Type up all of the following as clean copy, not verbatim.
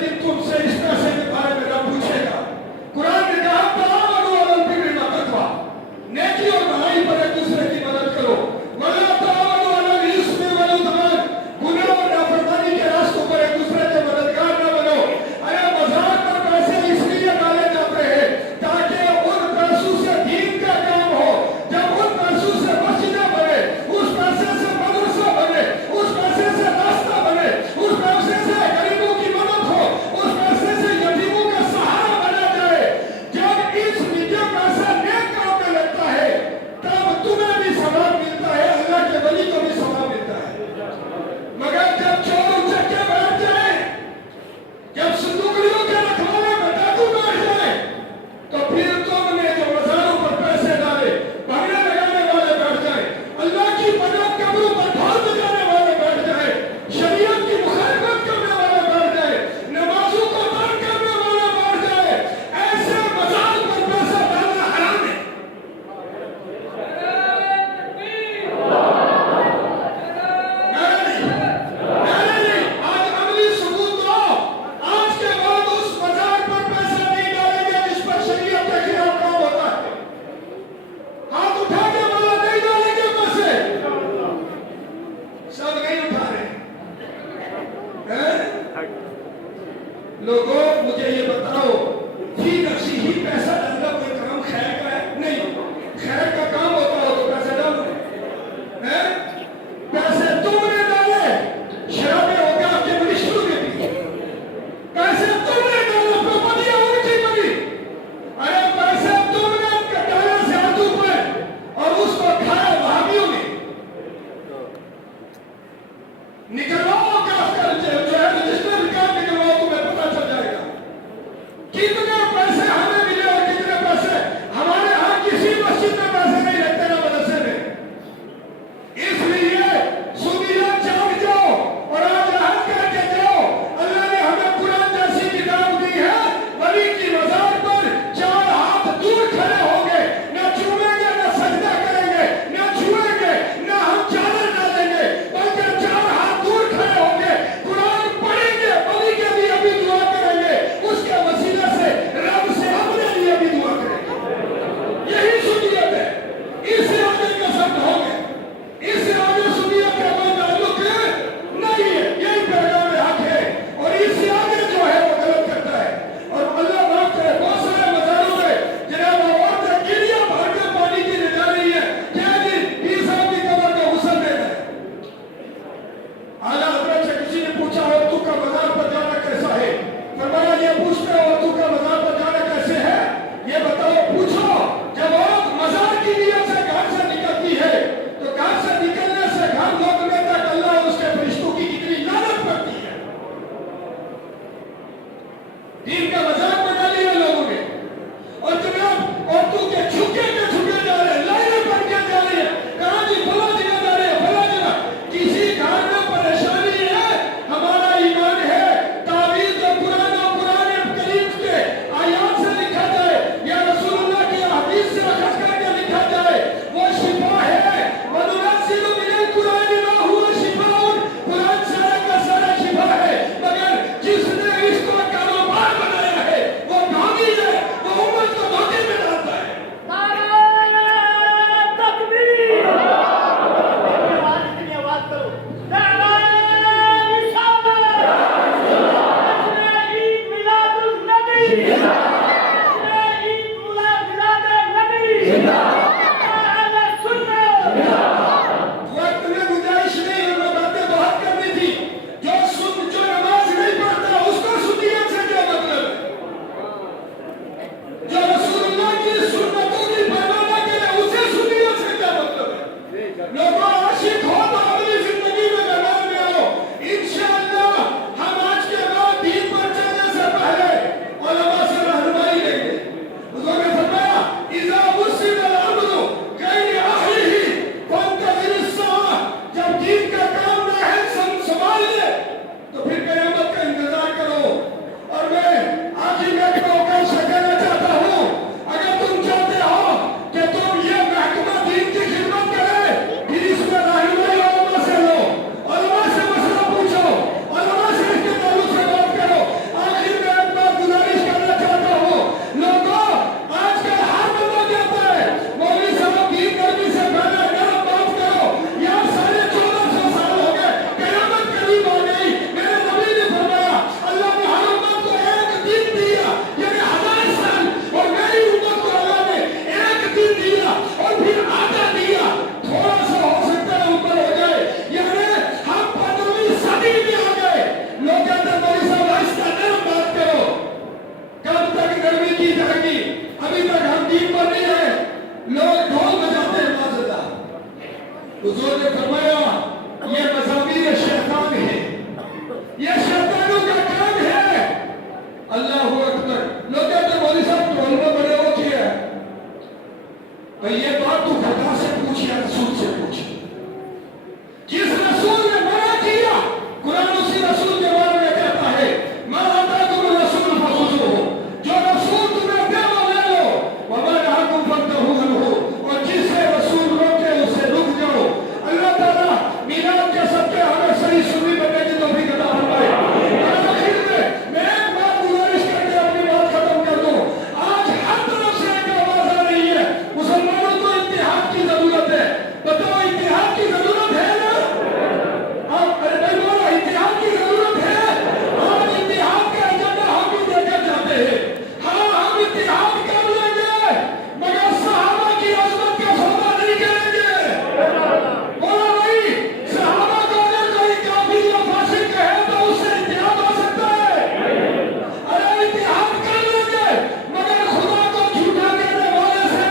दिन तुमसे इस पैसे के बारे में रब पूछेगा। कुरान ने कहा तावनु अलल बिर्रि व तक़वा, नेकी और भलाई पर एक दूसरे की मदद करो। वला तावनु अलल इस्मि वल उद्वान, गुनाह और नाफरमानी के रास्तों पर एक दूसरे के मददगार न बनो। अरे मजाक पर पैसे इसलिए डाले जाते हैं ताकि उन पैसों से दीन का काम हो। जब उन पैसों से मस्जिदें बने, उस पैसे से मदरसा बने, उस पैसे से रास्ता बने, उस पैसे से गरीबों की मदद हो, उस पैसे से यतीमों का सहारा बना जाए। जब ये पैसा नेक काम में लगता है तब तुम्हें भी सवाब मिलता है, अल्लाह के वली को भी सवाब मिलता है। मगर जब चोर उचक्के बैठ जाए, जब संदूकड़ियों के रखवाले में डाकू बैठ जाए, तो फिर तुमने जो मज़ारों पर पैसे डाले, भगने लगाने वाले बैठ जाए, अल्लाह की पनाह कब्रों पर ढोल बजाने वाले बैठ जाए, शरीयत की मुखालफत करने वाले बैठ जाए, नमाजों को तर्क करने वाले बैठ जाए, ऐसे मज़ार पर पैसा डालना हराम है। नहीं, आज अमली सबूत दो। आज के बाद उस मज़ार पर पैसा नहीं डालेंगे जिस पर शरीयत के खिलाफ काम होता है। हाथ उठाने वाला नहीं डालेंगे पैसे। सब नहीं उठा रहे हैं? लोगों मुझे ये बताओ, फी नफ्सी ही पैसा डालना कोई काम खैर का है? नहीं, खैर का काम होता हो तो पैसा डालो। हैं? पैसे तुमने डाले, शराबें होकर आपके मिनिस्टरों ने पी। पैसे तुमने डाले, प्रॉपर्टियां उनकी बनी। अरे पैसे तुमने डाले ज़्यादू पर और उसको खाया वहाबियों ने। निकलवाओ क्या कर जो है रजिस्टर निकाल निकलवाओ, तुम्हें पता चल जाएगा कितने पैसे हमें मिले और कितने पैसे हमारे यहाँ। किसी मस्जिद में पैसे नहीं लगते ना मदरसे में। इसलिए सुनिए, जाग जाओ और आज रहम करके जाओ। अल्लाह ने हमें कुरान जैसी किताब दी है। वली की मज़ार पर 4 हाथ दूर खड़े होंगे, न चूमेंगे, न सजदा करेंगे, न छुएंगे, न हम चादर डालेंगे, बल्कि 4 हाथ दूर खड़े होंगे, कुरान पढ़ेंगे, वली के लिए भी दुआ करेंगे, उसके वसीले से रब से अपने लिए भी दुआ करेंगे। यही सुन्नियत है। इससे आगे कसम होंगे, इससे आगे सुन्नियत का कोई ताल्लुक नहीं है। यही पैगाम हक है और इससे आगे जो है वो गलत करता है। और अल्लाह माफ करे, बहुत सारे मज़ारों में जनाब औरतें गिरिया भर के पानी की ले जा रही है। क्या जी पीर साहब की कब्र को गुस्ल देना है। आला हज़रत से किसी ने पूछा औरतों का मज़ार पर जाना कैसा है? फरमाया ये पूछते हो औरतों का मज़ार पर जाना कैसे है? ये बताओ, पूछो। जब औरत मज़ार की नियत से घर से निकलती है तो घर से निकलने से घर लौटने तक अल्लाह और उसके फरिश्तों की कितनी लानत पड़ती है। दीन का मज़ाक बना लिया लोगों ने। और जनाब औरतों के झुके जा रहे हैं, लाइनें बन के जा रही है। कहाँ जी? फला जगह जा रहे हैं, फला जगह। किसी घर में परेशानी है, हमारा ईमान है, तावीज़ जो कुरान और कुरान करीम के आयात से लिखा जाए या रसूलुल्लाह की हदीस से अखज़ करके लिखा जाए, वो शिफा है। वनुनज़्ज़िलु मिनल कुरानि मा हुवा शिफाउन, कुरान सारा का सारा शिफा है। मगर जिसने इसको कारोबार बनाया اللہ اکبر. لوگ کہتے ہیں مولوی صاحب ٹول میں بڑے ہو کیا ہے. بھئی یہ بات تو خدا سے پوچھ یا رسول سے پوچھ. جس رسول نے منع کیا قرآن اسی رسول کے بارے میں کہتا ہے ما آتاکم الرسول فخذوہ. جو رسول تمہیں دے وہ لے لو. وما نہاکم فانتہوا عنہ. اور جس سے رسول روکے اس سے رک جاؤ. اللہ تعالیٰ میلاد کے صدقے ہمیں صحیح سنی بننے کی توفیق عطا فرمائے. آخر میں ایک بات گزارش کر کے اپنی بات ختم کر دوں. آج ہر طرف سے ایک آواز آ رہی ہے مسلمانوں کو اتحاد کی ضرورت ہے. بتاؤ اتحاد کی ضرورت ہے نا؟ آپ ارے بولو اتحاد کی ضرورت ہے. آج اتحاد کا ایجنڈا ہم بھی دے کر جاتے ہیں. ہاں ہم اتحاد کر لیں گے مگر صحابہ کی عظمت کا سودا نہیں کریں گے. بولو بھائی صحابہ کو اگر کوئی کافر یا فاسق کہے تو اس سے اتحاد ہو سکتا ہے. ارے اتحاد کر لیں گے مگر خدا کو جھوٹا کہنے والے سے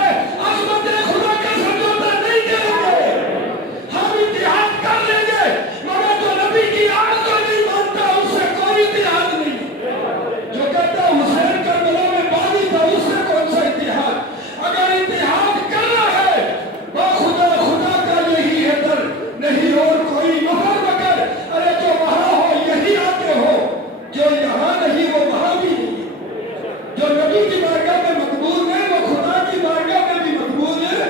عظمت خدا کا سمجھوتا نہیں کریں گے. ہم اتحاد کر لیں گے مگر جو نبی کی آن کو نہیں مانتا اس سے کوئی اتحاد نہیں. جو کہتا حسین کربلا میں باغی تھا اس سے کون سا اتحاد. اگر اتحاد کرنا ہے خدا خدا کا یہی ہے در نہیں اور کوئی مگر مگر. ارے جو وہاں ہو یہی آتے ہو. جو یہاں نہیں وہ وہاں بھی نہیں. جو نبی کی بارگاہ میں مقبول ہے وہ خدا کی بارگاہ میں بھی مقبول ہے.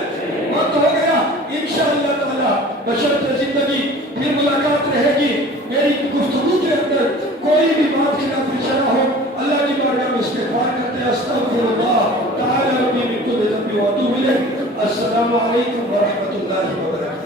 وقت ہو گیا انشاءاللہ تعالی بشرط زندگی پھر ملاقات رہے گی. میری گفتگو کے اندر کوئی بھی بات خلاف اشارہ ہو اللہ کی بارگاہ میں استغفار کرتے ہیں. استغفراللہ تعالی ربی من کل ذنب و اتوب الیہ. السلام علیکم ورحمۃ اللہ وبرکاتہ.